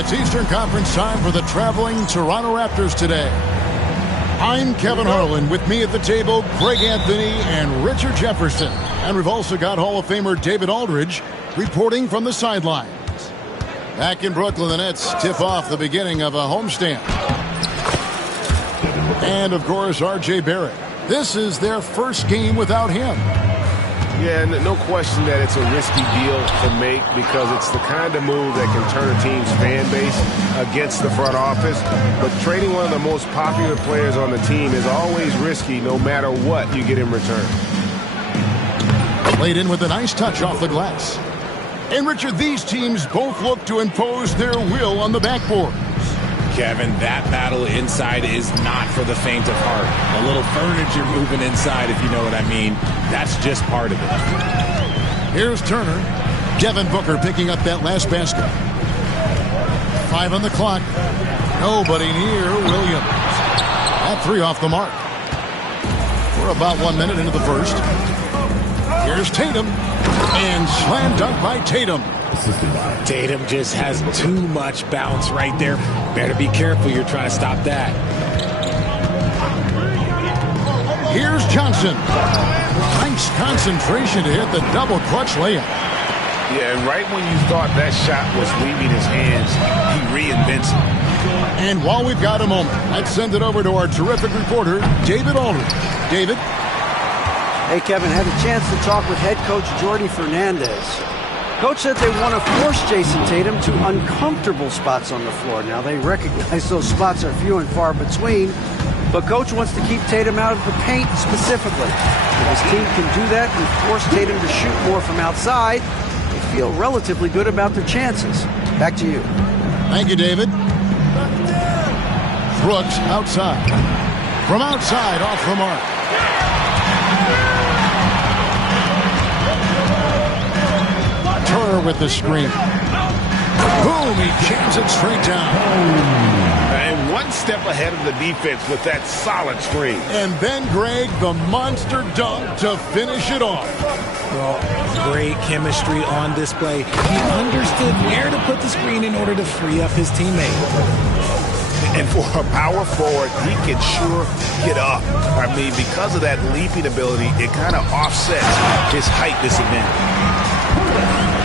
It's Eastern Conference time for the traveling Toronto Raptors today. I'm Kevin Harlan. With me at the table, Greg Anthony and Richard Jefferson. And we've also got Hall of Famer David Aldridge reporting from the sidelines. Back in Brooklyn, the Nets tip off the beginning of a homestand. And, of course, R.J. Barrett. This is their first game without him. Yeah, no question that it's a risky deal to make because it's the kind of move that can turn a team's fan base against the front office. But trading one of the most popular players on the team is always risky no matter what you get in return. Played in with a nice touch off the glass. And, Richard, these teams both look to impose their will on the backboard. Kevin, that battle inside is not for the faint of heart. A little furniture moving inside, if you know what I mean. That's just part of it. Here's Turner. Devin Booker picking up that last basket. 5 on the clock. Nobody near Williams. That three off the mark. We're about 1 minute into the first. Here's Tatum. And slam dunk by Tatum. Tatum just has too much bounce right there. Better be careful. You're trying to stop that. Here's Johnson. Nice concentration to hit the double clutch layup. Yeah, and right when you thought that shot was leaving his hands, he reinvents it. And while we've got a moment, let's send it over to our terrific reporter, David Aldridge. David? Hey, Kevin, had a chance to talk with head coach Jordi Fernandez. Coach said they want to force Jason Tatum to uncomfortable spots on the floor. Now, they recognize those spots are few and far between, but Coach wants to keep Tatum out of the paint specifically. If his team can do that and force Tatum to shoot more from outside, they feel relatively good about their chances. Back to you. Thank you, David. Brooks outside. From outside, off the mark. Turner with the screen. Boom, he jams it straight down. And one step ahead of the defense with that solid screen. And then, Greg, the monster dunk to finish it off. Well, great chemistry on display. He understood where to put the screen in order to free up his teammate. And for a power forward, he can sure get up. I mean, because of that leaping ability, it kind of offsets his height disadvantage.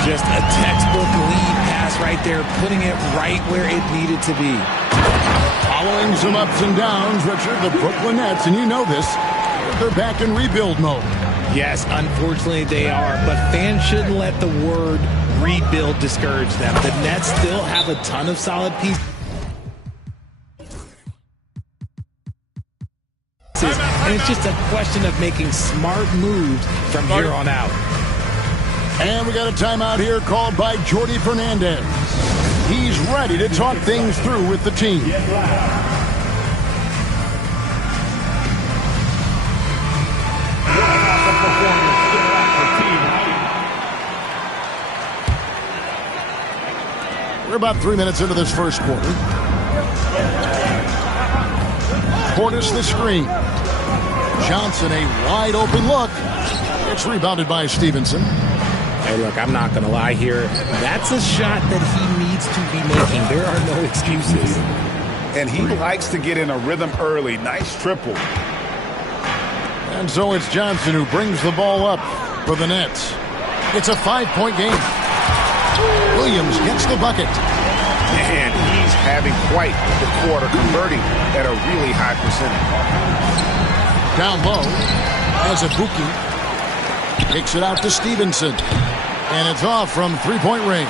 Just a textbook lead pass right there, putting it right where it needed to be. Following some ups and downs, Richard, the Brooklyn Nets, and you know this, they're back in rebuild mode. Yes, unfortunately they are, but fans shouldn't let the word rebuild discourage them. The Nets still have a ton of solid pieces. And it's just a question of making smart moves from here on out. And we got a timeout here called by Jordi Fernandez. He's ready to talk things through with the team. We're about 3 minutes into this first quarter. Portis the screen. Johnson, a wide open look. It's rebounded by Stevenson. Hey, look, I'm not going to lie here. That's a shot that he needs to be making. There are no excuses. And he likes to get in a rhythm early. Nice triple. And so it's Johnson who brings the ball up for the Nets. It's a 5-point game. Williams gets the bucket. And he's having quite the quarter, converting at a really high percentage. Down low, Azubuike kicks it out to Stevenson. And it's off from three-point range.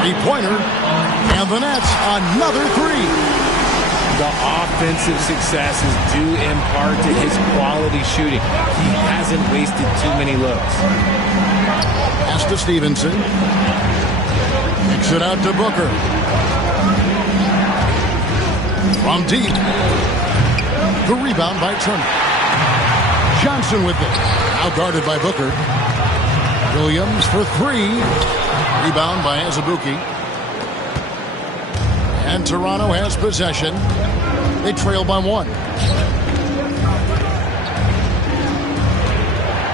Three-pointer. And the Nets, another three. The offensive success is due in part to his quality shooting. He hasn't wasted too many looks. Pass to Stevenson. Kicks it out to Booker. From deep. The rebound by Turner. Johnson with it. Now guarded by Booker. Williams for three. Rebound by Azubuike. And Toronto has possession. They trail by one.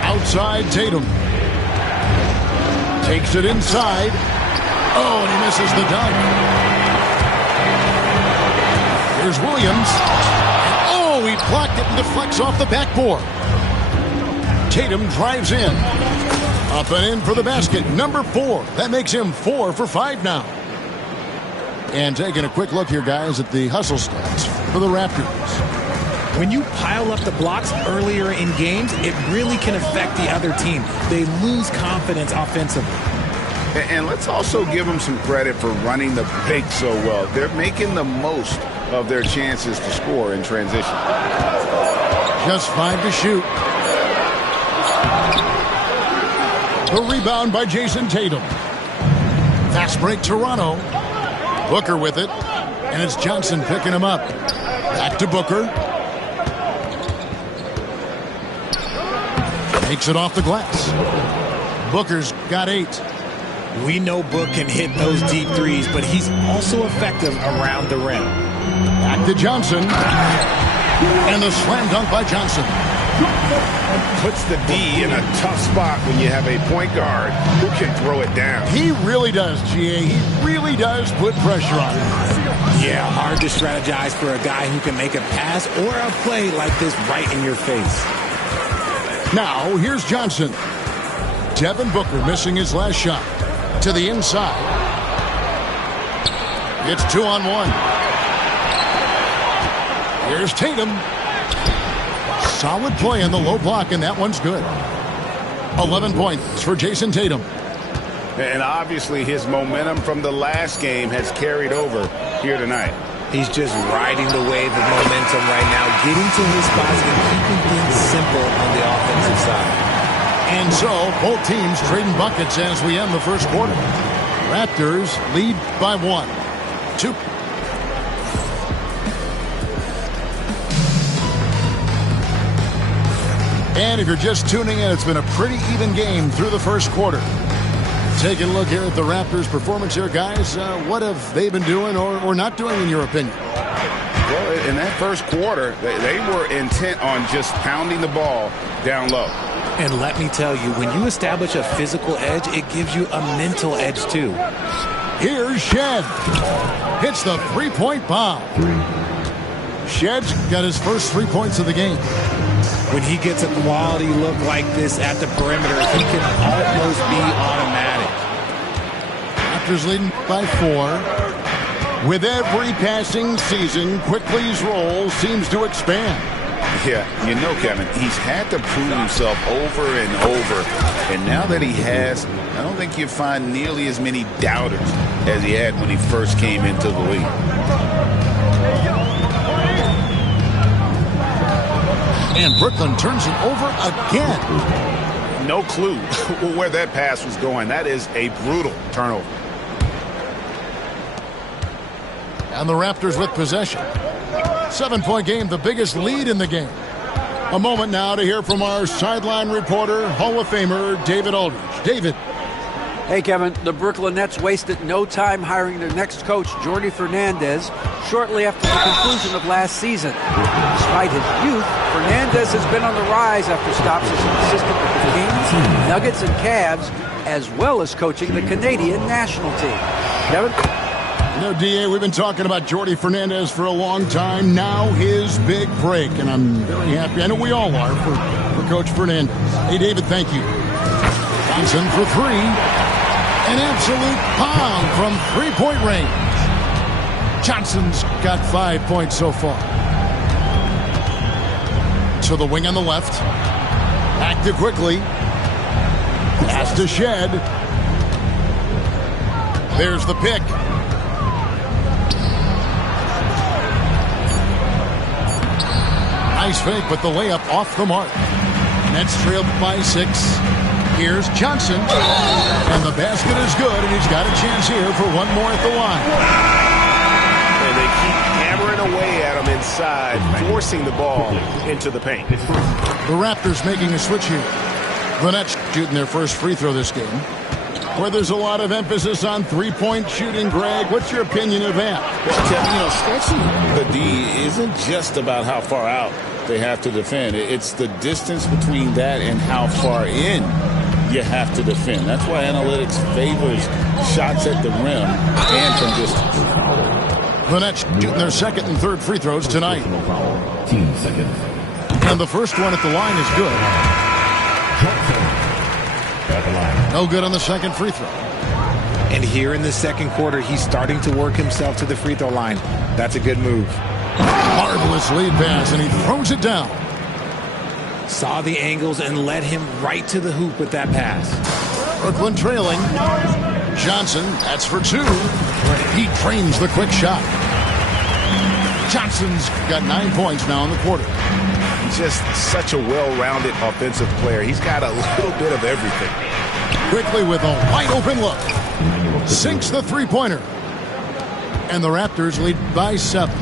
Outside Tatum. Takes it inside. Oh, and he misses the dunk. Here's Williams. Oh, he blocked it and deflects off the backboard. Tatum drives in. Up and in for the basket. Number 4. That makes him 4 for 5 now. And taking a quick look here, guys, at the hustle stats for the Raptors. When you pile up the blocks earlier in games, it really can affect the other team. They lose confidence offensively. And let's also give them some credit for running the pick so well. They're making the most of their chances to score in transition. Just 5 to shoot. The rebound by Jason Tatum. Fast break, Toronto. Booker with it. And it's Johnson picking him up. Back to Booker. Takes it off the glass. Booker's got 8. We know Book can hit those deep threes, but he's also effective around the rim. Back to Johnson. And the slam dunk by Johnson. Puts the D in a tough spot when you have a point guard who can throw it down. He really does, GA. He really does put pressure on him. Yeah, hard to strategize for a guy who can make a pass or a play like this right in your face. Now, here's Johnson. Devin Booker missing his last shot. To the inside. It's 2-on-1. Here's Tatum. Solid play in the low block, and that one's good. 11 points for Jason Tatum. And obviously his momentum from the last game has carried over here tonight. He's just riding the wave of momentum right now, getting to his spots and keeping things simple on the offensive side. And so, both teams trading buckets as we end the first quarter. Raptors lead by 1. 2. And if you're just tuning in, it's been a pretty even game through the first quarter. Taking a look here at the Raptors' performance here, guys. What have they been doing or not doing, in your opinion? Well, in that first quarter, they were intent on just pounding the ball down low. And let me tell you, when you establish a physical edge, it gives you a mental edge, too. Here's Shed. Hits the three-point bomb. Shed's got his first 3 points of the game. When he gets a quality look like this at the perimeter, he can almost be automatic. Raptors leading by 4. With every passing season, Quickly's role seems to expand. Yeah, you know, Kevin, he's had to prove himself over and over. And now that he has, I don't think you find nearly as many doubters as he had when he first came into the league. And Brooklyn turns it over again. No clue where that pass was going. That is a brutal turnover. And the Raptors with possession. 7-point game, the biggest lead in the game. A moment now to hear from our sideline reporter, Hall of Famer David Aldridge. David. Hey, Kevin, the Brooklyn Nets wasted no time hiring their next coach, Jordi Fernandez, shortly after the conclusion of last season. Despite his youth, Fernandez has been on the rise after stops as an assistant with the Kings, Nuggets, and Cavs, as well as coaching the Canadian national team. Kevin? You know, DA, we've been talking about Jordi Fernandez for a long time. Now his big break, and I'm very happy. I know we all are for Coach Fernandez. Hey, David, thank you. Johnson for 3. An absolute bomb from three-point range. Johnson's got 5 points so far. To the wing on the left. Back to Quickly. Pass to Shed. There's the pick. Nice fake, but the layup off the mark. Nets trailed by 6. Here's Johnson. And the basket is good, and he's got a chance here for one more at the line. And they keep hammering away at him inside, forcing the ball into the paint. The Raptors making a switch here. The Nets shooting their first free throw this game. Where there's a lot of emphasis on three-point shooting, Greg. What's your opinion of that? Well, Kevin, stretching the D isn't just about how far out they have to defend. It's the distance between that and how far in you have to defend. That's why analytics favors shots at the rim and from distance. The Nets shooting their second and third free throws tonight. 10 seconds. And the first one at the line is good. At the line. No good on the second free throw. And here in the second quarter, he's starting to work himself to the free throw line. That's a good move. Marvelous lead pass, and he throws it down. Saw the angles and led him right to the hoop with that pass. Brooklyn trailing. Johnson, that's for two. He trains the quick shot. Johnson's got 9 points now in the quarter. He's just such a well-rounded offensive player. He's got a little bit of everything. Quickly with a wide open look. Sinks the three-pointer. And the Raptors lead by 7.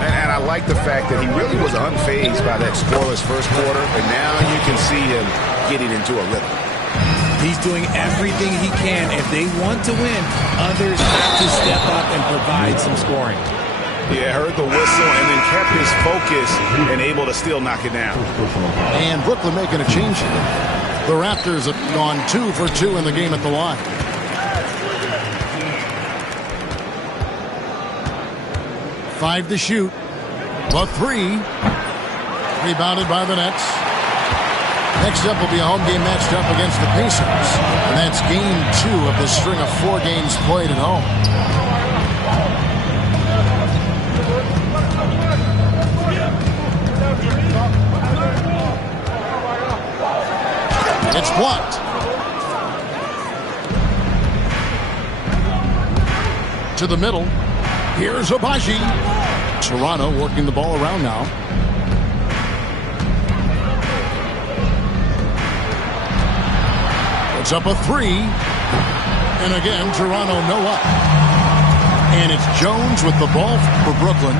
And I like the fact that he really was unfazed by that scoreless first quarter, and now you can see him getting into a rhythm. He's doing everything he can. If they want to win, others have to step up and provide some scoring. Yeah, heard the whistle and then kept his focus and able to still knock it down. And Brooklyn making a change here. The Raptors have gone 2 for 2 in the game at the line. Five to shoot. The three. Rebounded by the Nets. Next up will be a home game matched up against the Pacers. And that's game 2 of the string of 4 games played at home. It's blocked. To the middle. Here's Abaji. Toronto working the ball around now. It's up a 3. And again, Toronto no up. And it's Jones with the ball for Brooklyn.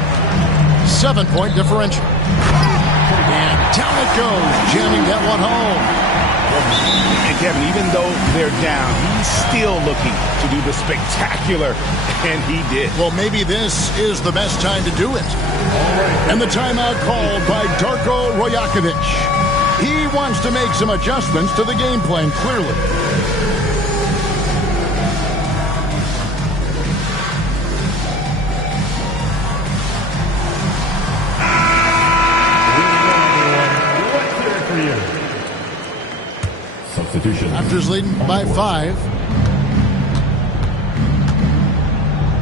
7-point differential. And down it goes, jamming that one home. And Kevin, even though they're down, he's still looking to do the spectacular, and he did. Well, maybe this is the best time to do it. And the timeout called by Darko Rojakovic. He wants to make some adjustments to the game plan, clearly. Raptors leading by 5.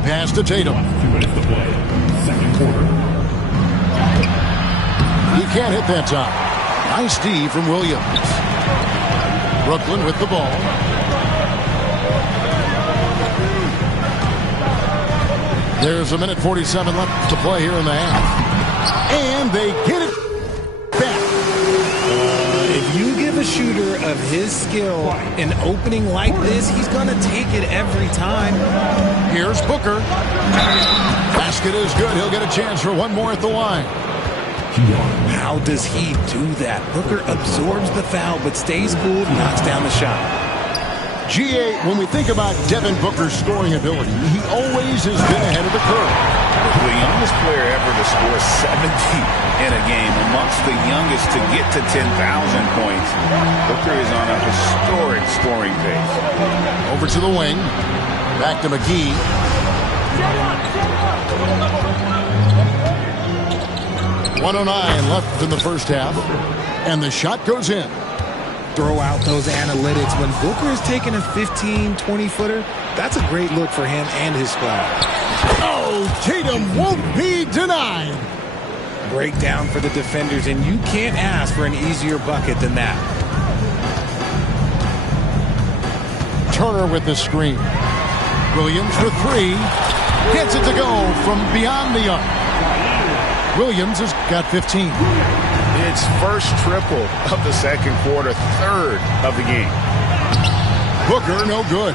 Pass to Tatum. 2 minutes to play. Second quarter. He can't hit that time. Nice D from Williams. Brooklyn with the ball. There's a minute 47 left to play here in the half. And they get it back. If you give a shooter of his skill an opening like this, he's going to take it every time. Here's Booker. Basket is good. He'll get a chance for one more at the line. How does he do that? Booker absorbs the foul but stays cool, knocks down the shot. GA, when we think about Devin Booker's scoring ability, he always has been ahead of the curve. The youngest player ever to score 70 in a game, amongst the youngest to get to 10,000 points. Booker is on a historic scoring pace. Over to the wing. Back to McGee. .109 left in the first half. And the shot goes in. Throw out those analytics. When Booker is taking a 15, 20-footer, that's a great look for him and his squad. Oh, Tatum won't be denied. Breakdown for the defenders, and you can't ask for an easier bucket than that. Turner with the screen. Williams for 3. Gets it to go from beyond the arc. Williams has got 15. It's first triple of the second quarter, third of the game. Booker, no good.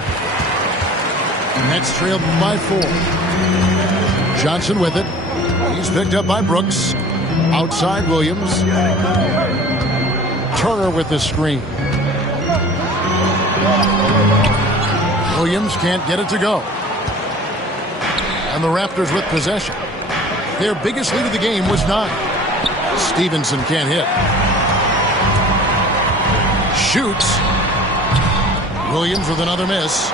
Nets trailed by 4. Johnson with it. He's picked up by Brooks. Outside Williams. Turner with the screen. Williams can't get it to go. And the Raptors with possession. Their biggest lead of the game was 9. Stevenson can't hit. Shoots. Williams with another miss.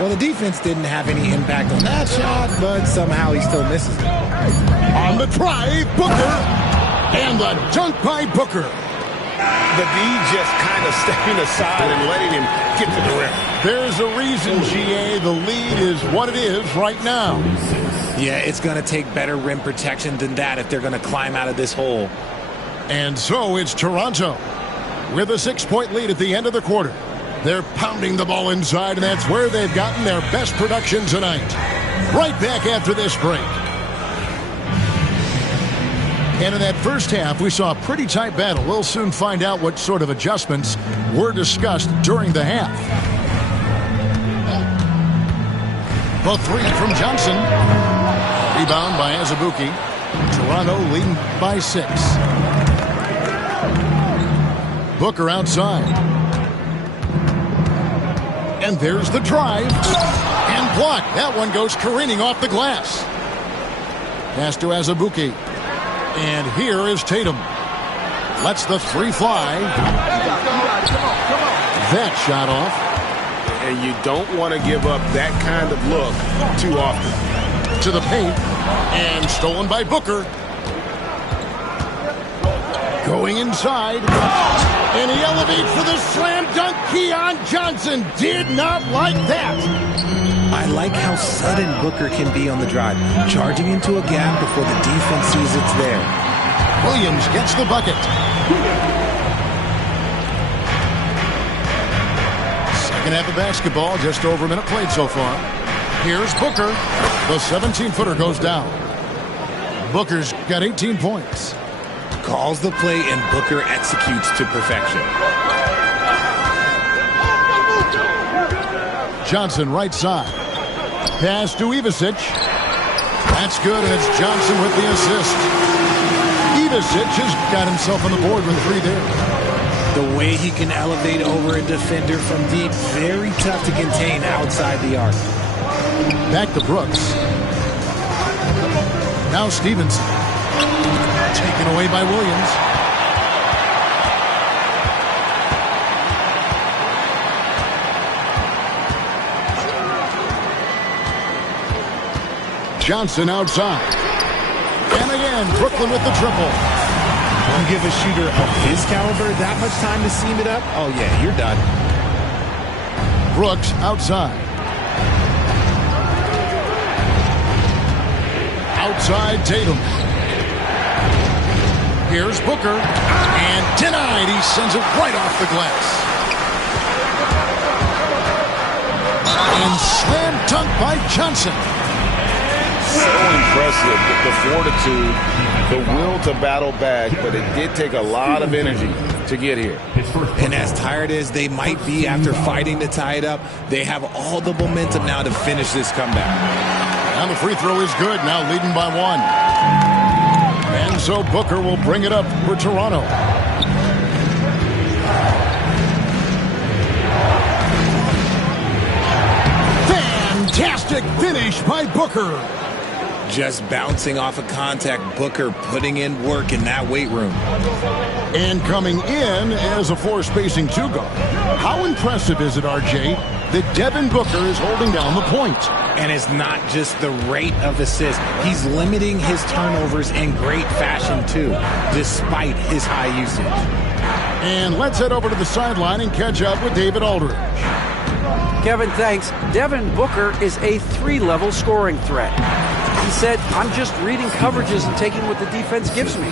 Well, the defense didn't have any impact on that shot, but somehow he still misses it. On the drive, Booker. And the dunk by Booker. The D just kind of stepping aside and letting him get to the rim. There's a reason, GA, the lead is what it is right now. Yeah, it's going to take better rim protection than that if they're going to climb out of this hole. And so it's Toronto with a 6-point lead at the end of the quarter. They're pounding the ball inside, and that's where they've gotten their best production tonight. Right back after this break. And in that first half, we saw a pretty tight battle. We'll soon find out what sort of adjustments were discussed during the half. The three from Johnson. Rebound by Azubuike. Toronto leading by 6. Booker outside. And there's the drive. And blocked. That one goes careening off the glass. Pass to Azubuike. And here is Tatum. Lets the three fly. That shot off. And you don't want to give up that kind of look too often. To the paint. And stolen by Booker. Going inside. And he elevates for the slam dunk. Keon Johnson did not like that. I like how sudden Booker can be on the drive, charging into a gap before the defense sees it's there. Williams gets the bucket. Second half of basketball, just over a minute played so far. Here's Booker. The 17-footer goes down. Booker's got 18 points. Calls the play and Booker executes to perfection. Johnson right side. Pass to Ivicic. That's good, and it's Johnson with the assist. Ivicic has got himself on the board with 3 there. The way he can elevate over a defender from deep, very tough to contain outside the arc. Back to Brooks. Now Stevenson. Taken away by Williams. Johnson outside. And again, Brooklyn with the triple. You give a shooter of his caliber that much time to seam it up? Oh, yeah, you're done. Brooks outside. Outside Tatum. Here's Booker. And denied. He sends it right off the glass. And slam dunk by Johnson. So impressive, the fortitude, the will to battle back, but it did take a lot of energy to get here. And as tired as they might be after fighting to tie it up, they have all the momentum now to finish this comeback. And the free throw is good, now leading by 1. And so Booker will bring it up for Toronto. Fantastic finish by Booker. Just bouncing off of contact, Booker putting in work in that weight room. And coming in as a four-spacing 2 guard. How impressive is it, RJ, that Devin Booker is holding down the point? And it's not just the rate of assists. He's limiting his turnovers in great fashion, too, despite his high usage. And let's head over to the sideline and catch up with David Aldridge. Kevin, thanks. Devin Booker is a 3-level scoring threat. He said, I'm just reading coverages and taking what the defense gives me.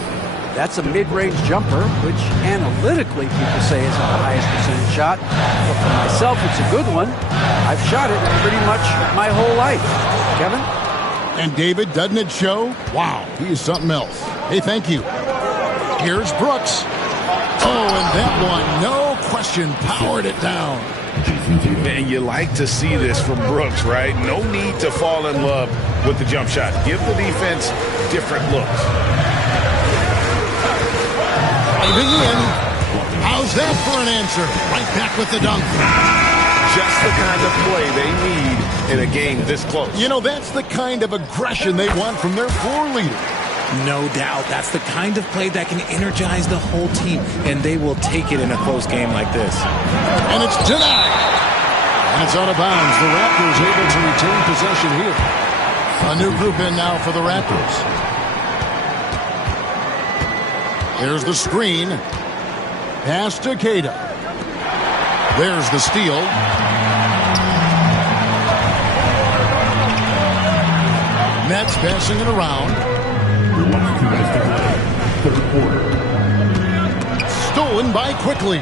That's a mid-range jumper, which analytically people say is the highest percentage shot. But for myself, it's a good one. I've shot it pretty much my whole life. Kevin? And David, doesn't it show? Wow, he is something else. Hey, thank you. Here's Brooks. Oh, and that one, no question, powered it down. And you like to see this from Brooks, right? No need to fall in love with the jump shot. Give the defense different looks. Diving in. How's that for an answer? Right back with the dunk. Just the kind of play they need in a game this close. You know, that's the kind of aggression they want from their floor leader. No doubt. That's the kind of play that can energize the whole team, and they will take it in a close game like this. And it's denied. And it's out of bounds. The Raptors able to retain possession here. A new group in now for the Raptors. There's the screen. Pass to Queta. There's the steal. Nets passing it around. 2 minutes to play. Third quarter. Stolen by Quickly.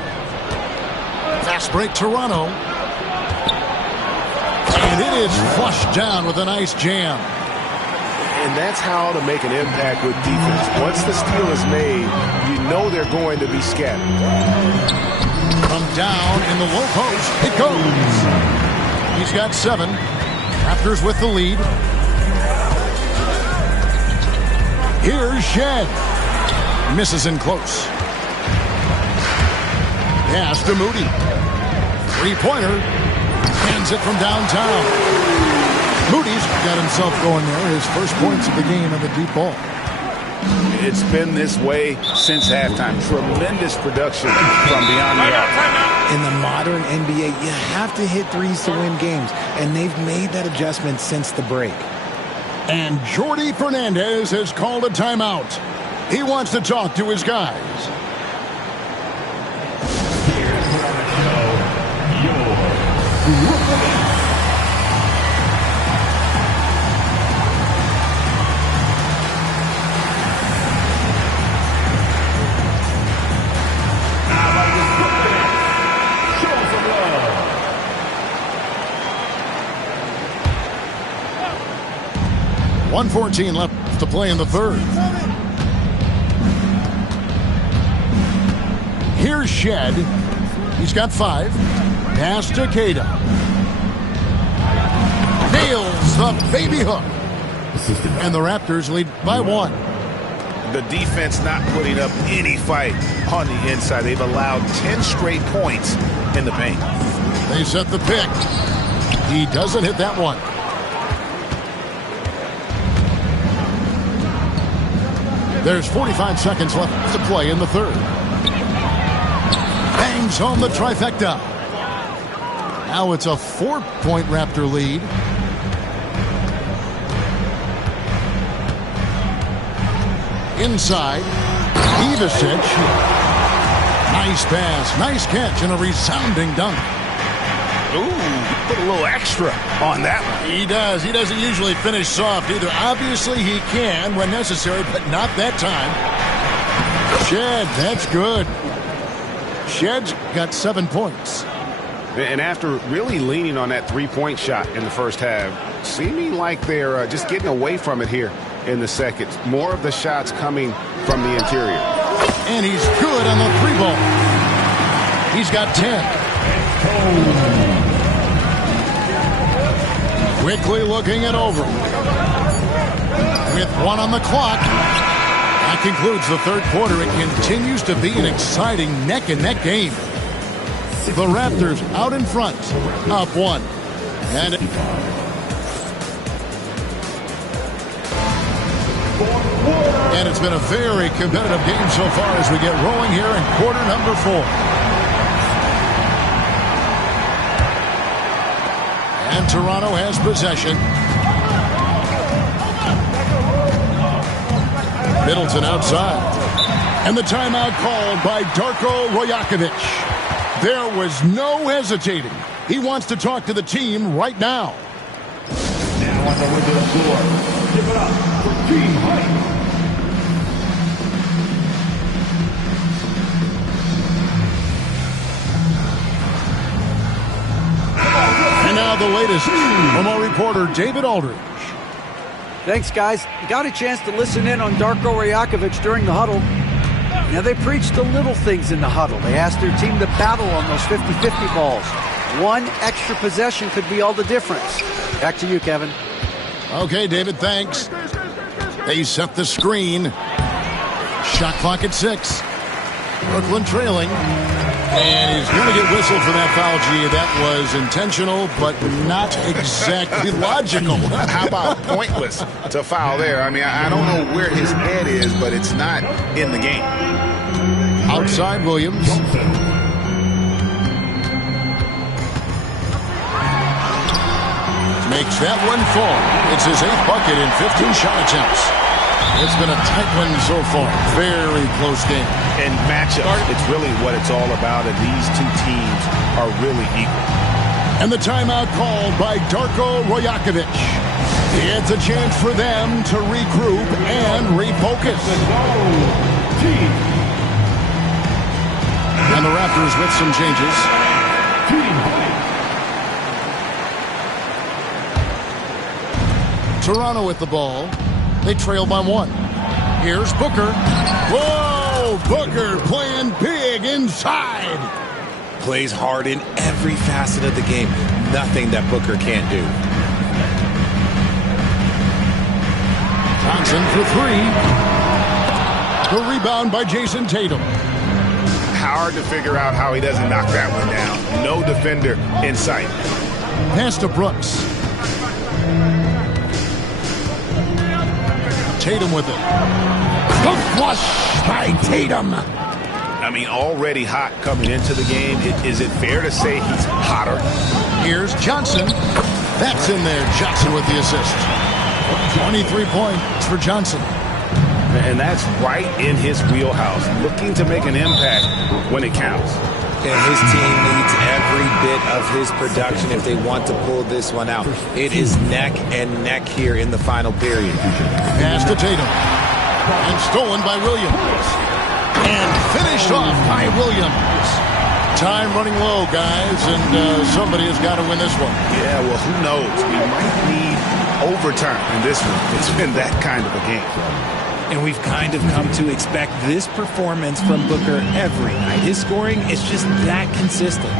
Fast break Toronto. And it is flushed down with a nice jam. And that's how to make an impact with defense. Once the steal is made, you know they're going to be scattered. From down in the low post, it goes. He's got 7. Raptors with the lead. Here's Shed. Misses in close. Pass to Moody. Three-pointer. Hands it from downtown. Moody's got himself going there. His first points of the game on the deep ball. It's been this way since halftime. Tremendous production from beyond the arc. In the modern NBA, you have to hit threes to win games, and they've made that adjustment since the break. And Jordi Fernandez has called a timeout. He wants to talk to his guys. Here's where on the show, your Brooklyn. Now by the Brooklyn. Show some love. 1:14 left to play in the third. Here's Shed. He's got 5. Pass to Queta. Nails the baby hook. And the Raptors lead by 1. The defense not putting up any fight on the inside. They've allowed 10 straight points in the paint. They set the pick. He doesn't hit that one. There's 45 seconds left to play in the third. Bangs home the trifecta. Now it's a 4-point Raptor lead. Inside. Ivicic. Nice pass. Nice catch and a resounding dunk. Ooh, put a little extra on that one. He does. He doesn't usually finish soft either. Obviously, he can when necessary, but not that time. Shed, that's good. Shed's got 7 points. And after really leaning on that three-point shot in the first half, seeming like they're just getting away from it here in the second. More of the shots coming from the interior. And he's good on the 3-ball. He's got 10. Quickly looking it over. With 1 on the clock. That concludes the third quarter. It continues to be an exciting neck-and-neck game. The Raptors out in front, up 1. And it's been a very competitive game so far as we get rolling here in quarter number 4. And Toronto has possession. Middleton outside. And the timeout called by Darko Rajakovic. There was no hesitating. He wants to talk to the team right now. Now on the way to the floor. Give it up for Team Hype. And now the latest from our reporter, David Aldridge. Thanks, guys. Got a chance to listen in on Darko Rajakovic during the huddle. Now, they preached the little things in the huddle. They asked their team to battle on those 50-50 balls. 1 extra possession could be all the difference. Back to you, Kevin. Okay, David, thanks. They set the screen. Shot clock at 6. Brooklyn trailing. And he's going to get whistled for that foul, G. That was intentional, but not exactly logical. How about pointless to foul there? I mean, I don't know where his head is, but it's not in the game. Outside Williams. Makes that one fall. It's his 8th bucket in 15 shot attempts. It's been a tight one so far. Very close game. And matchups, it's really what it's all about, and these two teams are really equal. And the timeout called by Darko Rojakovic. It's a chance for them to regroup and refocus. And the Raptors with some changes. Toronto with the ball. They trail by 1. Here's Booker. Whoa! Booker playing big inside. Plays hard in every facet of the game. Nothing that Booker can't do. Johnson for 3. The rebound by Jason Tatum. Hard to figure out how he doesn't knock that one down. No defender in sight. Pass to Brooks. Tatum with it. The flush by Tatum. I mean, already hot coming into the game. Is it fair to say he's hotter? Here's Johnson. That's in there. Johnson with the assist. 23 points for Johnson. And that's right in his wheelhouse. Looking to make an impact when it counts. And his team needs every bit of his production if they want to pull this one out. It is neck and neck here in the final period. Pass to Tatum. And stolen by Williams. And finished off by Williams. Time running low, guys, and somebody has got to win this one. Yeah, well, who knows? We might need overtime in this one. It's been that kind of a game. And we've kind of come to expect this performance from Booker every night. His scoring is just that consistent.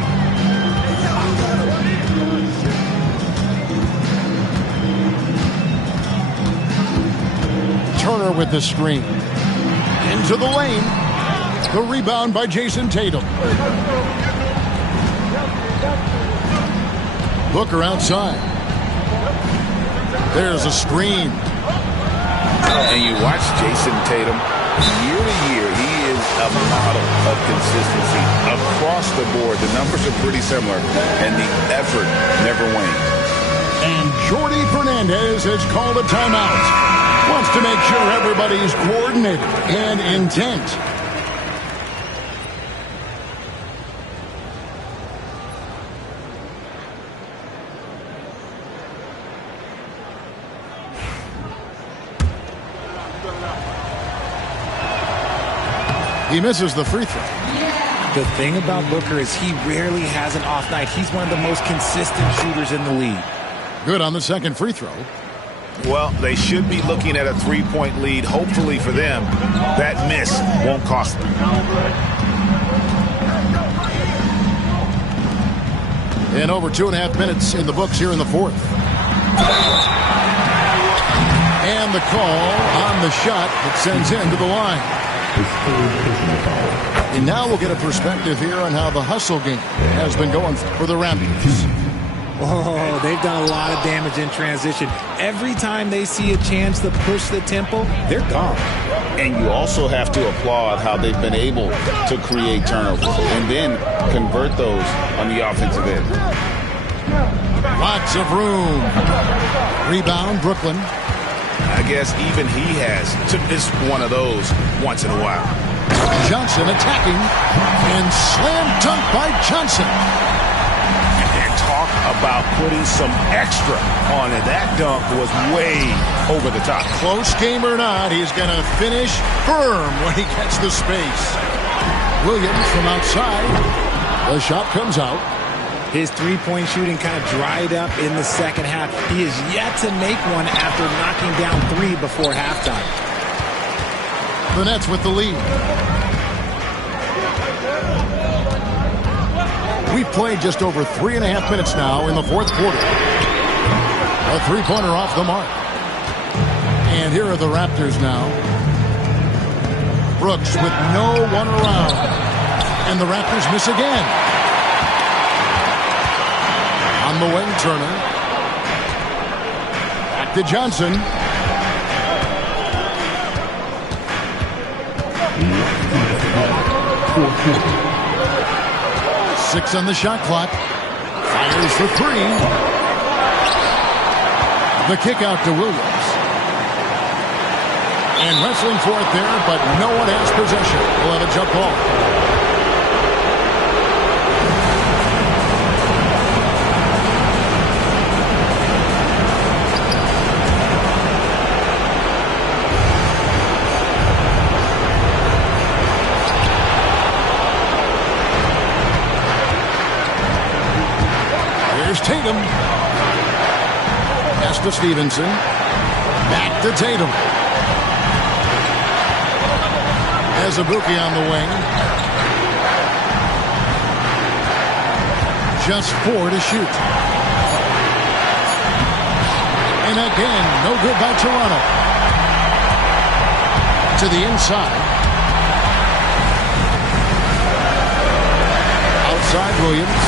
Turner with the screen. Into the lane. The rebound by Jason Tatum. Booker outside. There's a screen. And you watch Jason Tatum, year to year, he is a model of consistency. Across the board, the numbers are pretty similar, and the effort never wanes. And Jordi Fernandez has called a timeout. Wants to make sure everybody's coordinated and intent. He misses the free throw. The thing about Booker is he rarely has an off night. He's one of the most consistent shooters in the league. Good on the second free throw. Well, they should be looking at a 3-point lead. Hopefully for them, that miss won't cost them. And over 2.5 minutes in the books here in the fourth. And the call on the shot that sends him to the line. And now we'll get a perspective here on how the hustle game has been going for the Raptors. Oh, they've done a lot of damage in transition. Every time they see a chance to push the tempo, they're gone. And you also have to applaud how they've been able to create turnovers and then convert those on the offensive end. Lots of room. Rebound, Brooklyn. I guess even he has to miss one of those once in a while. Johnson attacking and slam dunk by Johnson. And talk about putting some extra on it. That dunk was way over the top. Close game or not, he's going to finish firm when he gets the space. Williams from outside. The shot comes out. His three-point shooting kind of dried up in the second half. He is yet to make one after knocking down 3 before halftime. The Nets with the lead. We've played just over 3.5 minutes now in the fourth quarter. A three-pointer off the mark. And here are the Raptors now. Brooks with no one around. And the Raptors miss again. On the wing, Turner. Back to Johnson. Six on the shot clock. Fires for 3. The kick out to Williams. And wrestling for it there, but no one has possession. We'll have a jump ball. Here's Tatum. Pass to Stevenson. Back to Tatum. Azubuike on the wing. Just 4 to shoot. And again, no good by Toronto. To the inside. Outside Williams.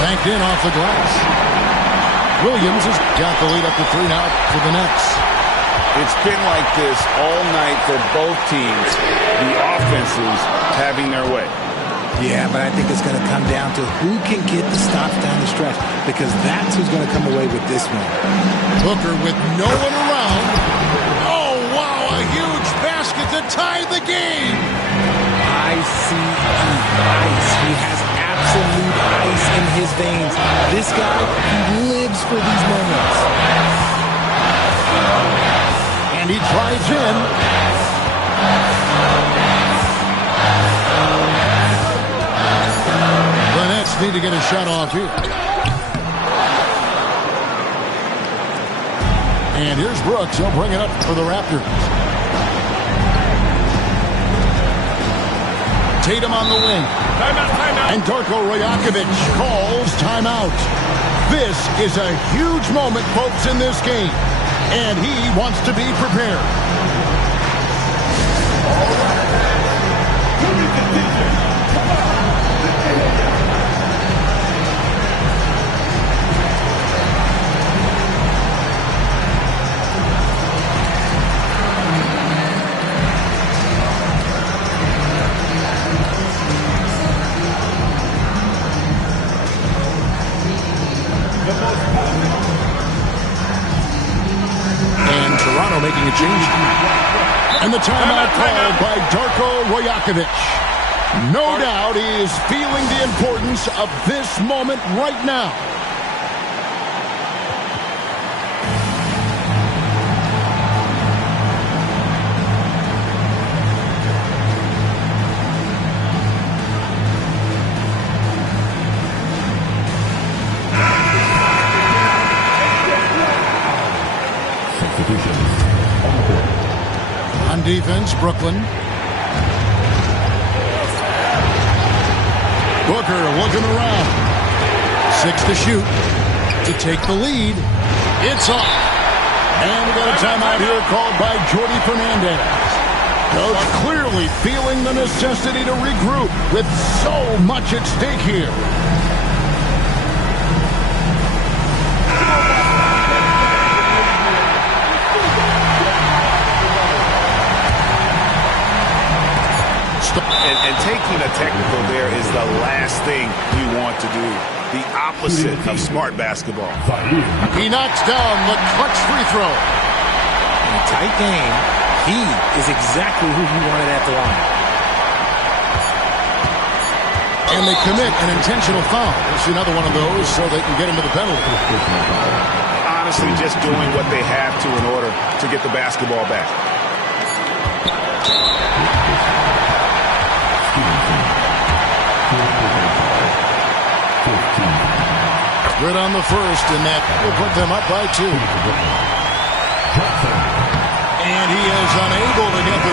Banked in off the glass. Williams has got the lead up to 3 now for the Nets. It's been like this all night for both teams. The offenses having their way. Yeah, but I think it's going to come down to who can get the stops down the stretch, because that's who's going to come away with this one. Booker with no one around. Oh, wow, a huge basket to tie the game. ICE. He has absolute ice in his veins. This guy, he lives for these moments. And he drives in. The Nets need to get a shot off here. And here's Brooks. He'll bring it up for the Raptors. Tatum on the wing. Timeout, timeout. And Darko Rajakovic calls timeout. This is a huge moment, folks, in this game. And he wants to be prepared. And Toronto making a change. And the timeout called by Darko Rajakovic. No doubt he is feeling the importance of this moment right now. On defense, Brooklyn. Booker looking around. 6 to shoot to take the lead. It's off. And we got a timeout here called by Jordi Fernandez. Coach clearly feeling the necessity to regroup with so much at stake here. And taking a technical there is the last thing you want to do. The opposite of smart basketball. He knocks down the clutch free throw. In a tight game, he is exactly who he wanted at the line. And they commit an intentional foul. We'll see another one of those so they can get into the penalty. Honestly, just doing what they have to in order to get the basketball back. Good on the first, and that will put them up by 2. And he is unable to get the